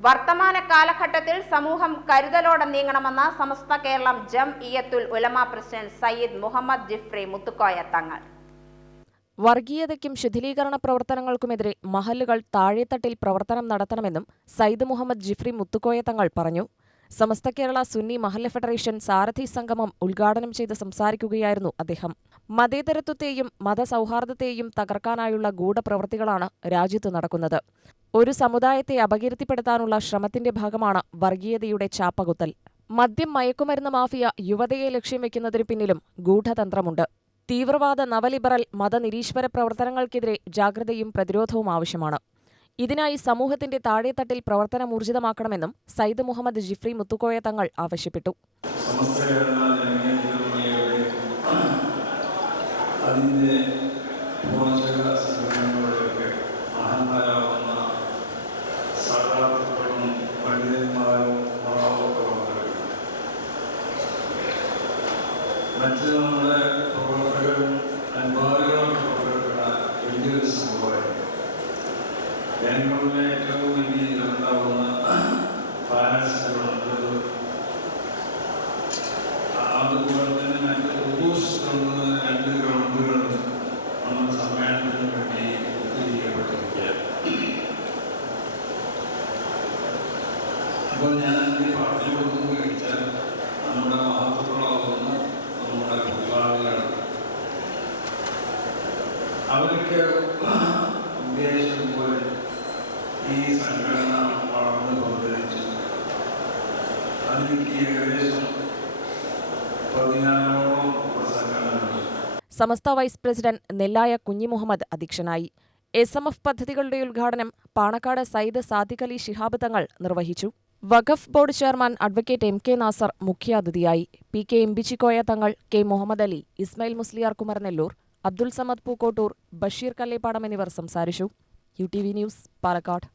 വർത്തമാന കാലഘട്ടത്തിൽ സമൂഹം കരുതലോടെ നീങ്ങണമെന്ന് സമസ്ത കേരളം ജം ഇയത്തുൽ ഉലമ പ്രസിഡന്റ് സയ്യിദ് മുഹമ്മദ് ജിഫ്രി മുത്തുക്കോയ തങ്ങൾ. വർഗീയതയ്ക്കും ശിഥിലീകരണ പ്രവർത്തനങ്ങൾക്കുമെതിരെ മഹല്ലുകൾ താഴെത്തട്ടിൽ പ്രവർത്തനം നടത്തണമെന്നും സയ്യിദ് മുഹമ്മദ് ജിഫ്രി മുത്തുക്കോയ തങ്ങൾ പറഞ്ഞു. സമസ്ത കേരള സുന്നി മഹല്ല ഫെഡറേഷൻ സാരഥി സംഗമം ഉദ്ഘാടനം ചെയ്ത് സംസാരിക്കുകയായിരുന്നു അദ്ദേഹം. മതേതരത്വത്തെയും മതസൗഹാർദ്ദത്തെയും തകർക്കാനായുള്ള ഗൂഢപ്രവൃത്തികളാണ് രാജ്യത്ത് നടക്കുന്നത്. ഒരു സമുദായത്തെ അപകീർത്തിപ്പെടുത്താനുള്ള ശ്രമത്തിന്റെ ഭാഗമാണ് വർഗീയതയുടെ ചാപ്പകുത്തൽ. മദ്യം മയക്കുമരുന്ന് മാഫിയ യുവതയെ ലക്ഷ്യം വെക്കുന്നതിന് പിന്നിലും ഗൂഢതന്ത്രമുണ്ട്. തീവ്രവാദ നവലിബറൽ മതനിരീശ്വര പ്രവർത്തനങ്ങൾക്കെതിരെ ജാഗ്രതയും പ്രതിരോധവും ആവശ്യമാണ്. ഇതിനായി സമൂഹത്തിന്റെ താഴെത്തട്ടിൽ പ്രവർത്തനം ഊർജിതമാക്കണമെന്നും സയ്യിദ് മുഹമ്മദ് ജിഫ്രി മുത്തുക്കോയ തങ്ങൾ ആവശ്യപ്പെട്ടു. അതിന്റെ മറ്റ് നമ്മുടെ പ്രവർത്തകരും അനുഭാവികളും പ്രവർത്തകരുടെ വലിയൊരു സംഭവമായി ജനങ്ങളുടെ ഏറ്റവും വലിയ ഉണ്ടാവുന്ന പാരസ്യങ്ങളുള്ളത് അതുപോലെ തന്നെ മറ്റ് ഗ്രൗണ്ട് രണ്ട് ഗ്രൗണ്ടുകൾ നമ്മൾ സമ്മേളനത്തിന് വേണ്ടി ഒത്തുചെയ്യപ്പെട്ടിരിക്കുകയാണ് അപ്പോൾ ഞാൻ അതിന് പറഞ്ഞു അവരൊക്കെ ഉദ്ദേശം പോലെ ഈ സംഘടന വളർന്നു കൊണ്ടിരിച്ചു അതിലേക്ക് ഏകദേശം പതിനാലോളം സമസ്ത വൈസ് പ്രസിഡന്റ് നെല്ലായ കുഞ്ഞിമുഹമ്മദ് അധ്യക്ഷനായി. എസ് എം എഫ് പദ്ധതികളുടെ ഉദ്ഘാടനം പാണക്കാട് സയ്യിദ് സാദിഖ് അലി ശിഹാബ് തങ്ങൾ നിർവഹിച്ചു. Waqf board chairman advocate M K Nasar മുഖ്യാതിഥിയായി. P K Embichikoya Thangal K Muhammad Ali Ismail Musliyar Kumaranellur Abdul Samad Pookkottur Basheer Kallepadam എന്നിവർ സംസാരിച്ചു. U T V news Palakkad.